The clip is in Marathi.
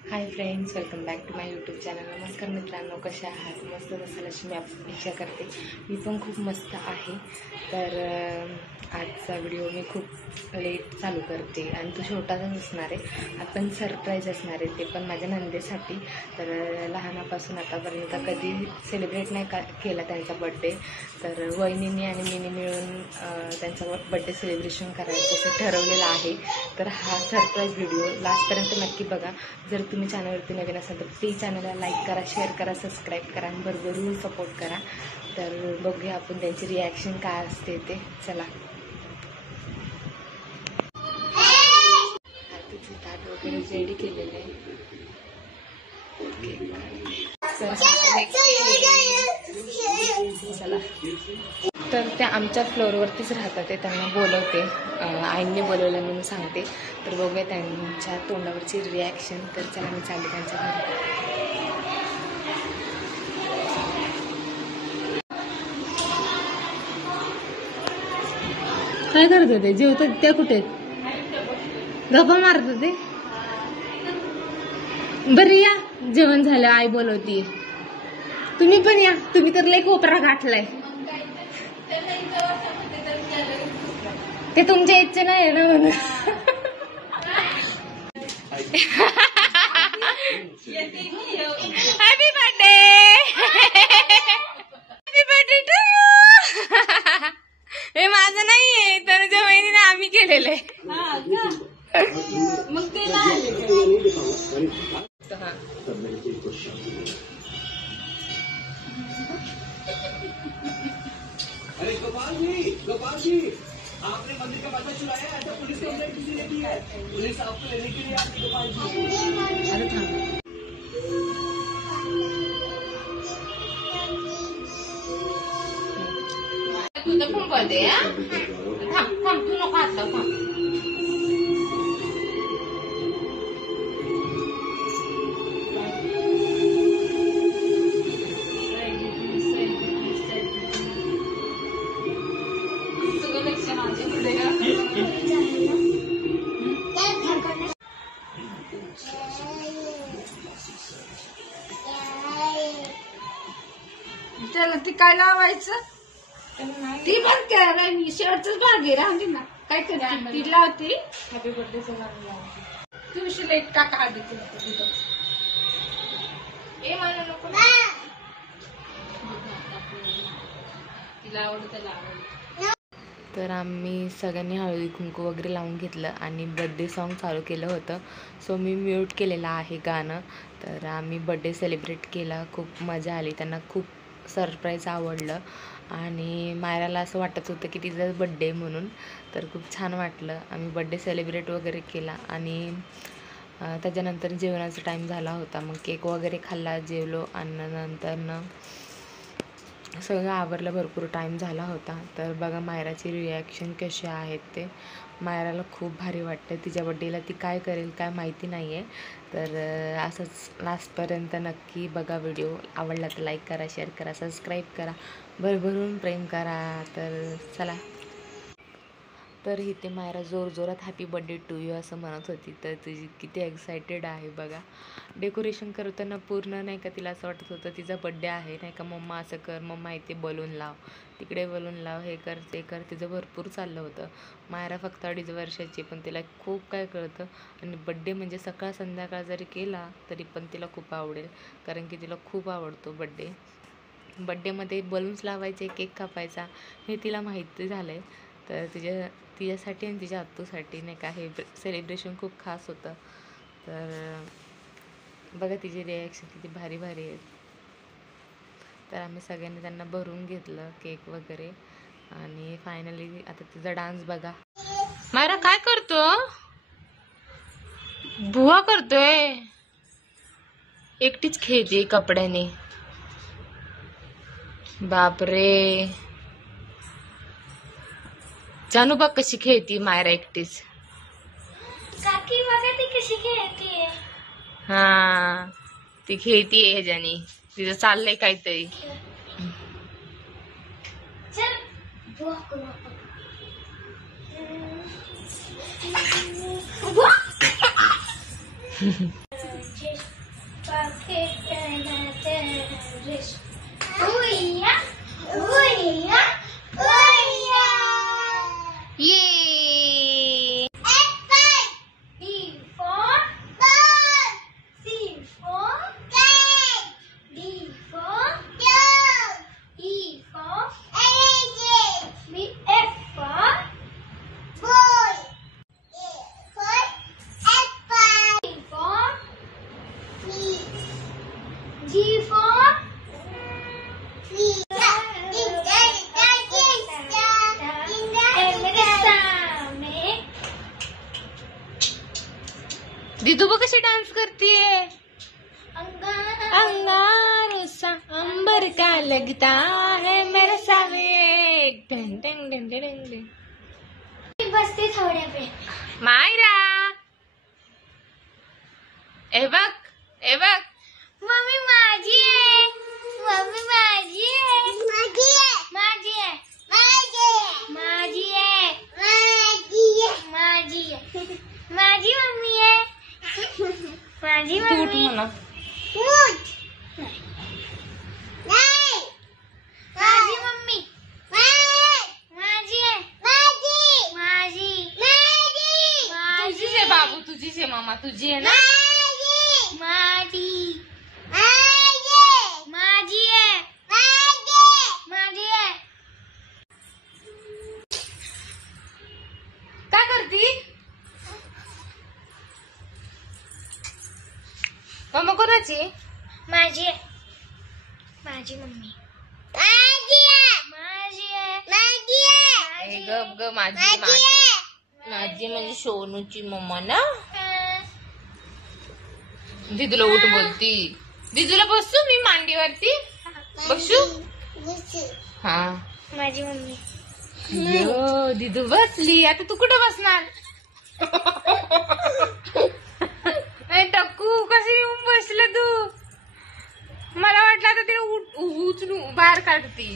High friends, welcome back to my YouTube channel. नमस्कार मित्रांनो, कशा आहात? मस्त असाल अशी मी अपेक्षा करते. मी पण खूप मस्त आहे. तर आजचा व्हिडिओ मी खूप लेट चालू करते आणि तो छोटासाच असणार आहे. आपण सरप्राईज असणार आहे, ते पण माझ्या नंदेसाठी. तर लहानापासून आतापर्यंत कधी सेलिब्रेट नाही केला त्यांचा बड्डे. तर वहिनींनी आणि मीनी मिळून त्यांचा बड्डे सेलिब्रेशन करायचं असं ठरवलेलं आहे. तर हा सरप्राईज व्हिडिओ लास्टपर्यंत नक्की बघा. जर तुम्ही चॅनलवरती नवीन असाल तर प्लीज चॅनलला लाईक करा, शेअर करा, सबस्क्राईब करा आणि भरभरून सपोर्ट करा. तर बघूया आपण त्यांची रिॲक्शन काय असते ते. चला, तिचे ताट वगैरे रेडी केलेलं आहे. चला, तर त्या आमच्या फ्लोअरवरतीच राहतात ते, त्यांना बोलवते. आईंनी बोलवलं म्हणून सांगते. तर बघूया त्यांच्या तोंडावरची रिॲक्शन. तर चला, मी चालले त्यांच्या घरी. काय करत होते? जेवतात त्या? कुठे गप्पा मारत होते? बरं या, जेवण झालं, आई बोलवतीये. तुम्ही पण या, तुम्ही तर लय कोपरा गाठलाय. ते तुमच्या इच्छा नाही ना म्हणून. Happy birthday, happy birthday to you. हे माझं नाहीये, तर त्या वहिनीने आम्ही केलेलं आहे. मग ते अरे गोपाल जी, आपने मंदिर का पता चुराया है, ऐसा पुलिस कंप्लेंट किसी ने की है? पुलिस आपको लेने के लिए आपकी गोपाल जी. अरे थांब, तुझं फोन करते. थांब थांब, तू नको आता, थांब. त्याला ती काय लावायचं? ती पण काय मी शेवटच भाग आहे, राहते ना. काय करते ती? लावते हॅपी बर्थडे तुळशी लाईट का काढते तिला आवडत, त्याला आवडत. तर आम्ही सगळ्यांनी हळदी कुंकू वगैरे लावून घेतलं आणि बड्डे सॉन्ग चालू केलं होतं. सो मी म्यूट केलेलं आहे गाणं. तर आम्ही बड्डे सेलिब्रेट केला, खूप मजा आली. त्यांना खूप सरप्राईज आवडलं आणि मायराला असं वाटत होतं की तिचा बड्डे म्हणून. तर खूप छान वाटलं. आम्ही बड्डे सेलिब्रेट वगैरे केला आणि त्याच्यानंतर जेवणाचा टाईम झाला होता. मग केक वगैरे खाल्ला, जेवलो आणि नंतरनं सगळं आवरलं. भरपूर टाईम झाला होता. तर बघा मायराची रिॲक्शन कशी आहेत ते. मायराला खूप भारी वाटतं. तिच्या बड्डेला ती काय करेल काय माहिती नाही आहे. तर असंच लास्टपर्यंत नक्की बघा व्हिडिओ. आवडला तर लाईक करा, शेअर करा, सबस्क्राईब करा, भरभरून प्रेम करा. तर चला, तर इथे मायरा जोरजोरात हॅपी बर्थडे टू यू असं म्हणत होती. तर तिची किती एक्सायटेड आहे बघा. डेकोरेशन करताना पूर्ण नाही का तिला असं वाटत होतं तिचा बड्डे आहे, नाही का. मम्मा असं कर, मम्मा इथे बलून लाव, तिकडे बलून लाव, हे कर ते कर. तिचं भरपूर चाललं होतं. मायरा फक्त 2.5 वर्षाची, पण तिला खूप काय कळतं. आणि बड्डे म्हणजे सकाळ संध्याकाळ जरी केला तरी पण तिला खूप आवडेल, कारण की तिला खूप आवडतो बड्डे. बड्डेमध्ये बलून्स लावायचे, केक कापायचा, हे तिला माहिती झालं आहे. तर तिच्यासाठी आणि तिच्या आत्तूसाठी नाही का हे सेलिब्रेशन खूप खास होतं. तर बघा तिची रिॲक्शन किती भारी भारी आहेत. तर आम्ही सगळ्यांनी त्यांना भरून घेतलं केक वगैरे आणि फायनली आता तिचा डान्स बघा. मायरा काय करतो? बुवा करतोय, एकटीच खेळते कपड्याने. बापरे, जानू बघ कशी खेळती मायरा एकटीच. काकी बघा ती कशी खेळते. हा, ती खेळतीये ह्याच्यानी, तिचं चाललंय काहीतरी. ये दीदू बघ कशी डान्स करतीये. अंगारों सा अंबर का लगता है मेरे सामने. ढंग ढंग ढंग ढंग ढंग. बसते थोड्या वेळ. मायरा ए बघ ए बघ. मम्मी माझी आहे. मम्मी माझी आहे. माझी आहे. माझी आहे. माझी आहे. माझी आहे. माझी मम्मी आहे. माझी तू उठ मम्मी. म्हणा. माझी मम्मी. माझी आहे. माझी. तुझीच आहे बाबू, तुझीच आहे मामा, तुझी आहे ना. माझी. माझी आहे. माझी आहे. काय करती मम्मा? कोणाची? माझी आहे. माझी मम्मी. माझी आहे. ए गप ग. माझी माझी म्हणजे सोनूची मम्मा ना. दीदूला उठ बोलती. दीदूला बसू मी मांडीवरती बसू. हा माझी मम्मी. यो दीदू बसली. आता तू कुठं बसणार? टक्कू कशी येऊन बसलं तू? मला वाटलं आता ते उचलून बाहेर काढती.